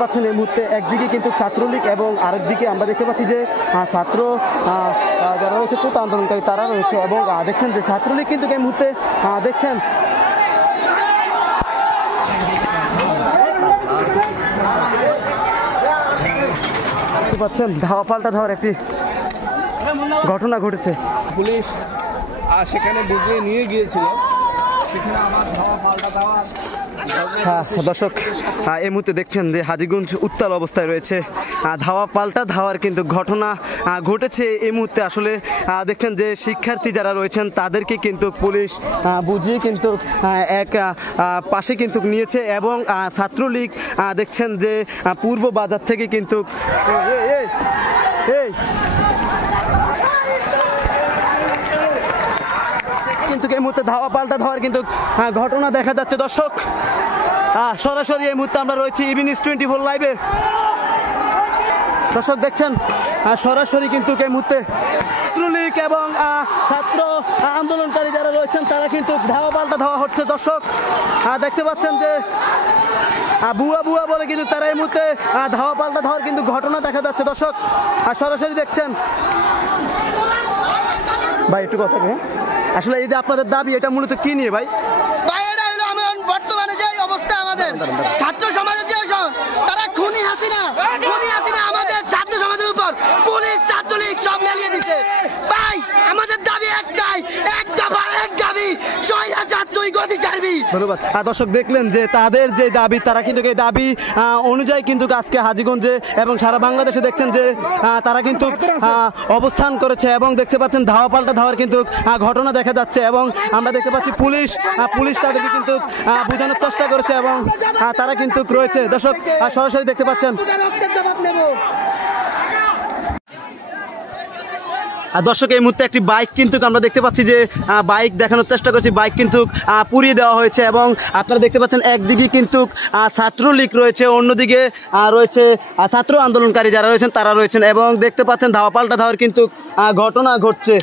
পাচ্ছেন এই মুহূর্তে একদিকে কিন্তু ছাত্রলীগ এবং আরেকদিকে আমরা দেখতে পাচ্ছি যে ছাত্র যারা রয়েছে কোটা আন্দোলনকারী তারা রয়েছে এবং দেখছেন যে ছাত্রলীগ কিন্তু এই মুহূর্তে দেখছেন পাচ্ছেন ধাওয়া পাল্টা ধাওয়ার একটি ঘটনা ঘটেছে। পুলিশ সেখানে বুঝিয়ে নিয়ে গিয়েছিল, সেখানে আমার ধাওয়া পাল্টা ধাওয়া। দর্শক এই মুহূর্তে দেখছেন যে হাজীগঞ্জ উত্তাল অবস্থায় রয়েছে, ধাওয়া পাল্টা ধাওয়ার কিন্তু ঘটনা ঘটেছে এই মুহূর্তে। আসলে দেখছেন যে শিক্ষার্থী যারা রয়েছেন তাদেরকে কিন্তু পুলিশ বুঝিয়ে কিন্তু এক পাশে কিন্তু নিয়েছে এবং ছাত্রলীগ দেখছেন যে পূর্ব বাজার থেকে কিন্তু কিন্তু এই মুহূর্তে ধাওয়া পাল্টা ধাওয়ার কিন্তু ঘটনা দেখা যাচ্ছে। দর্শক সরাসরি এই মুহূর্তে আমরা রয়েছি ইবিনিউজ 24 লাইভে। দর্শক দেখছেন সরাসরি কিন্তু এই মুহূর্তে ছাত্রলীগ এবং ছাত্র আন্দোলনকারী যারা রয়েছেন তারা কিন্তু ধাওয়া পাল্টা ধাওয়া হচ্ছে। দর্শক দেখতে পাচ্ছেন যে বুয়া বুয়া বলে কিন্তু তারা এই মুহূর্তে ধাওয়া পাল্টা ধাওয়ার কিন্তু ঘটনা দেখা যাচ্ছে। দর্শক সরাসরি দেখছেন। ভাই একটু কথা বলুন, আসলে এই যে আপনাদের দাবি এটা মূলত কি নিয়ে ভাই? এটা হলো আমার বর্তমানে যে অবস্থা, আমাদের ছাত্র সমাজের যে তারা খুনি হাসিনা আমাদের ছাত্র সমাজের উপর পুলিশ ছাত্রলীগ সব লেলিয়ে দিচ্ছে। ভাই আমাদের দাবি একটাই, এক দফা এক দাবি, স্বৈরাচার তুই গদি ছাড়বি। ধন্যবাদ। দর্শক দেখলেন যে তাদের যে দাবি, তারা কিন্তু এই দাবি অনুযায়ী কিন্তু আজকে হাজীগঞ্জে এবং সারা বাংলাদেশে দেখছেন যে তারা কিন্তু অবস্থান করেছে এবং দেখতে পাচ্ছেন ধাওয়া পাল্টা ধাওয়ার কিন্তু ঘটনা দেখা যাচ্ছে এবং আমরা দেখতে পাচ্ছি পুলিশ তাদেরকে কিন্তু বোঝানোর চেষ্টা করেছে এবং তারা কিন্তু রয়েছে। দর্শক সরাসরি দেখতে পাচ্ছেন। দর্শক এই মুহূর্তে একটি বাইক কিন্তু আমরা দেখতে পাচ্ছি যে বাইক দেখানোর চেষ্টা করছি, বাইক কিন্তু পুড়িয়ে দেওয়া হয়েছে এবং আপনারা দেখতে পাচ্ছেন একদিকে কিন্তু ছাত্রলীগ রয়েছে, অন্যদিকে রয়েছে ছাত্র আন্দোলনকারী যারা রয়েছেন তারা রয়েছেন এবং দেখতে পাচ্ছেন ধাওয়া পাল্টা ধাওয়ার কিন্তু ঘটনা ঘটছে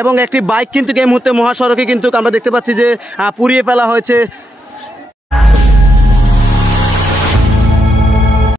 এবং একটি বাইক কিন্তু এই মুহূর্তে মহাসড়কে কিন্তু আমরা দেখতে পাচ্ছি যে পুড়িয়ে ফেলা হয়েছে।